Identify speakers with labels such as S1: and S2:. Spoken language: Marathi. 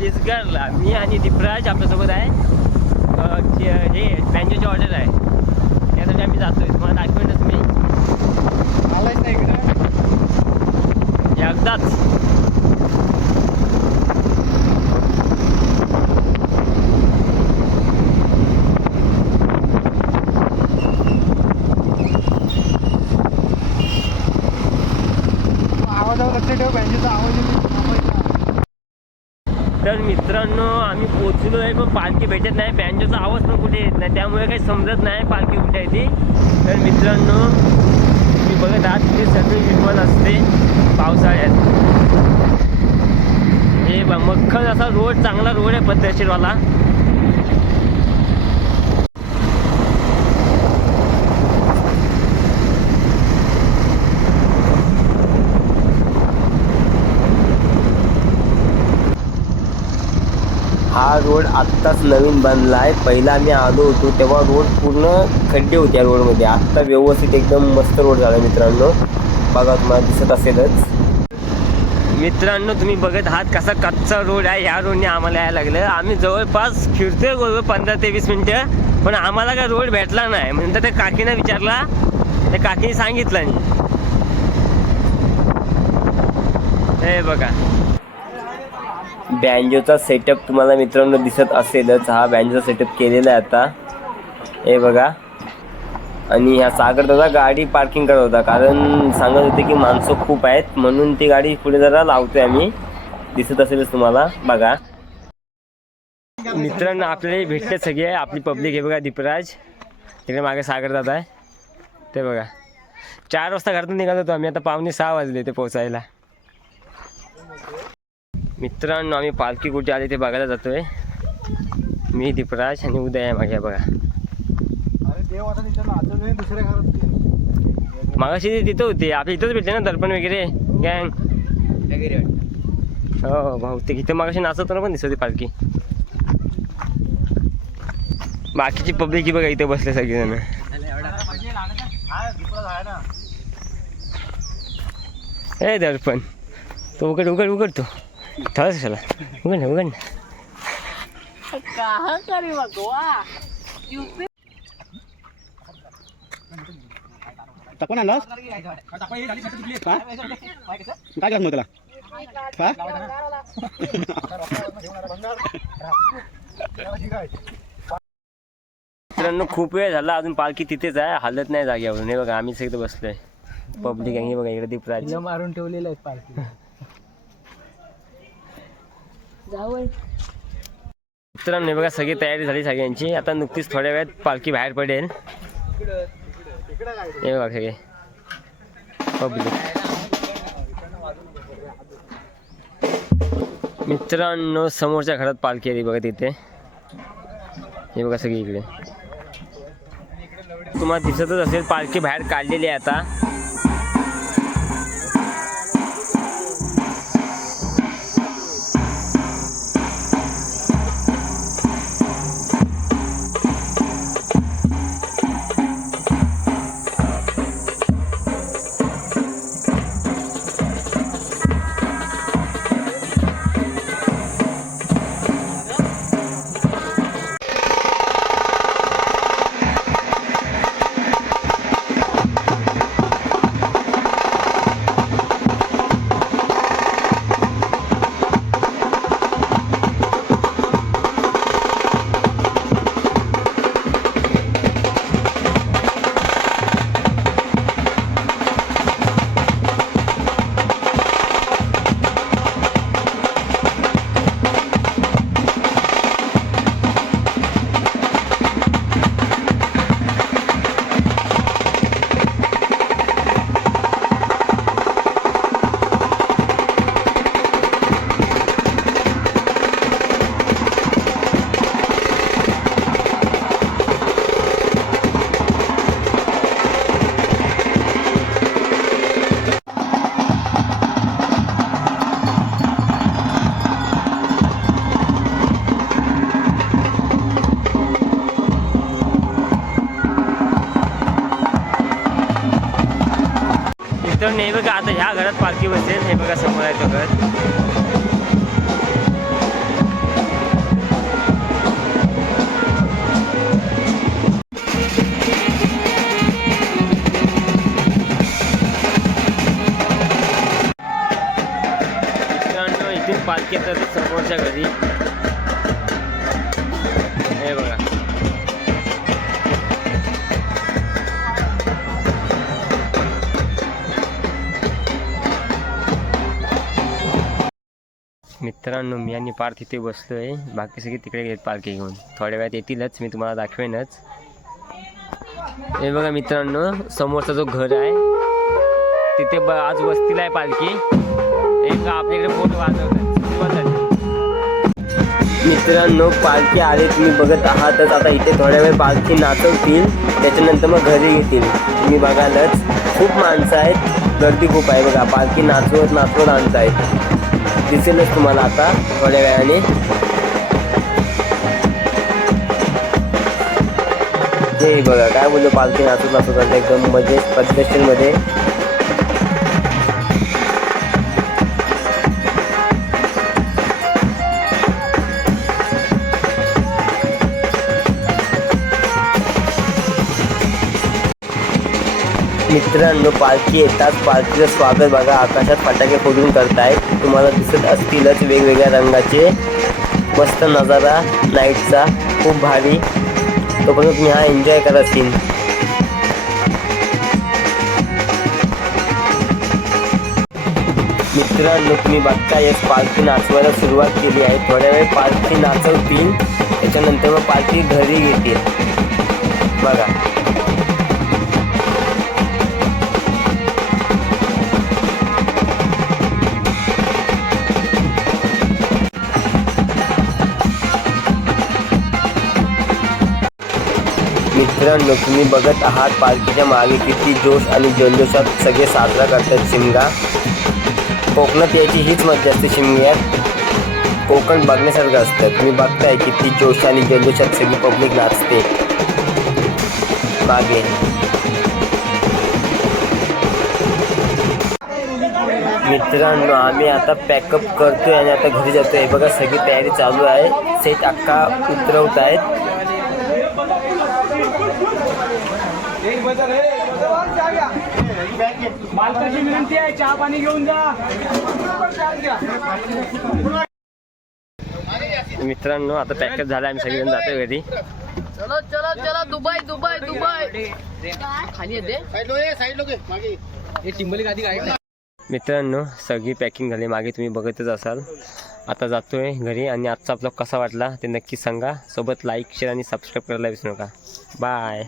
S1: छत्तीसगडला. मी आणि दीपराज आपल्यासोबत आहे. हे बँजोची ऑर्डर आहे. त्यासाठी आम्ही जातोय. तुम्हाला दाखवेनच मी
S2: आलायच नाही इकडे.
S1: एकदाच
S2: आवाजावर लक्ष ठेव बँकेचा आवाज येतो थांबायचा.
S1: तर मित्रांनो आम्ही पोचलो आहे पण पालखी भेटत नाही. बँजोचा आवाज पण कुठे येत नाही. त्यामुळे काही समजत नाही पालखी कुठे आहे ती. तर मित्रांनो मी बघत आहात तिथे सगळी विश्वास असते पावसाळ्यात. हे बघ, मक्खन असा रोड चांगला रोड आहे पद्धतशीरवाला हा रोड आत्ताच नवीन बनला आहे. पहिला आम्ही आलो होतो तेव्हा रोड पूर्ण खड्डे होते या रोडमध्ये. आत्ता व्यवस्थित एकदम मस्त रोड झाला मित्रांनो. बघा तुम्हाला दिसत असेलच. मित्रांनो तुम्ही बघत आहात कसा कच्चा रोड आहे. ह्या रोडने आम्हाला यायला लागलं. आम्ही जवळपास फिरतोय बरोबर पंधरा ते वीस मिनटं. पण आम्हाला काय रोड भेटला नाही. नंतर त्या काकीनं विचारला. त्या काकीने सांगितलं नाही. हे बघा. बँजोचा सेटअप तुम्हाला मित्रांनो दिसत असेलच. हा बँजोचा सेटअप केलेला आहे आता. हे बघा. आणि ह्या सागर दादा गाडी पार्किंग करत होता. कारण सांगत होते की माणसं खूप आहेत. म्हणून ती गाडी पुढे जरा लावतोय आम्ही. दिसत असेलच तुम्हाला. बघा. मित्रांनो आपल्याला भेटते सगळे. आपली पब्लिक हे बघा दीपराज. तिकडे मागे सागर दादा आहे. ते बघा. चार वाजता घरातून निघालो होतो आम्ही. आता पावणे सहा वाजले ते पोचायला मित्रांनो आम्ही पालखी कुठे आली ते बघायला जातोय. मी दीपराज आणि उदय आहे मागे बघा. मागाशी ते तिथं होते. आपल्या इथंच भेटले ना दर्पण वगैरे गँग हो बहुतेक. इथं मागाशी नाचवताना पण दिसत होती पालखी. बाकीची पब्लिक ही बघा इथे बसले सगळेजण. ए दर्पण. तो उघड उघड उघड तो थोडासा चला उघड ना उघड ना
S3: कहा करे भगवा
S2: टाकून आणलास काय काय मग त्याला
S1: मित्रांनो खूप वेळ झाला. अजून पालखी तिथेच आहे. हालत नाही जागेवरून हे बघा आम्ही सगळं बसलोय. पब्लिक आहे. हे बघा इकडे दीपराज.
S2: मारून ठेवलेलं आहे पालखी.
S1: मित्रांनी मित्रांनो बघा सगळी तयारी झाली सगळ्यांची. आता नुकतीच थोड्या वेळात पालखी बाहेर पडेल. हे बघा सगळे. पब्लिक मित्रांनो समोरच्या घरात पालखी आली बघा तिथे. हे बघा सगळी इकडे. तुम्हाला दिसतच असेल पालखी बाहेर काढलेली आहे आता. नाही हे बघा आता ह्या घरात पार्किंग बसेल हे बघा समोर आहे तो घर. पालखी तर समोरच्या घरी. मित्रांनो मी आणि पार्थ बसलो आहे बाकी सगळे तिकडे घेत पालखी घेऊन. थोड्या वेळात येतीलच मी तुम्हाला दाखवेनच. हे बघा मित्रांनो समोरचा जो घर आहे तिथे ब आज वस्तीला आहे पालखी. एक आपल्याकडे पोट वाजवतात मित्रांनो पालखी आली तुम्ही बघत आहातच. आता इथे थोड्या वेळ पालखी नाचवतील. त्याच्यानंतर मग घरी येतील. तुम्ही बघालच. खूप माणसं आहेत. गर्दी खूप आहे बघा. पालखी नाचवत नाचवत आणत आहेत दिसेलच तुम्हाला आता थोड्या वेळाने. हे बघा काय बोललो पालखी नाचून नाचून आणतं एकदम म्हणजे पद्धतशीरमध्ये. मित्रांनो पालखी येतात पालखीचं स्वागत बघा आकाशात फटाके फोडून करतायत. तुम्हाला दिसत असतीलच वेगवेगळ्या रंगाचे मस्त नजारा नाईटचा खूप भारी. तोपर्यंत तुम्ही हा एन्जॉय करा सीन मित्रांनो तुम्ही बघताय एक पालखी नाचवायला सुरुवात केली आहे. थोड्या वेळ पालखी नाचवतील. त्याच्यानंतर मग पालखी घरी येतील. मित्रांनो तुम्ही बघत आहात पालखीच्या मागे किती जोश आणि जल्लोषात सगळे साजरा करतात शिमगा? कोकणात याची हीच मज़ा असते शिमग्यात. कोकण बघण्यासारखं असतं. तुम्ही बघताय किती जोश आणि जल्लोषात सगळी पब्लिक नाचते. मागे. मित्रांनो, आम्ही आता पॅकअप करतोय आणि आता घरी जातोय. बघा, सगळी तयारी चालू आहे. सेट अख्खा उतरवत आहेत
S2: मालकाची विनंती आहे चहा पाणी घेऊन जा.
S1: मित्रांनो आता पॅकअप झालं आम्ही सगळेजण जातो घरी.
S3: चलो चलो चलो दुबई दुबई दुबई. खाली येते.
S1: मित्रांनो सगळी पॅकिंग झाली. मागे तुम्ही बघतच असाल. आता जातोय घरी आणि आजचा ब्लॉग कसा वाटला ते नक्की सांगा. सोबत लाईक शेअर आणि सबस्क्राईब करायला विसरू नका. बाय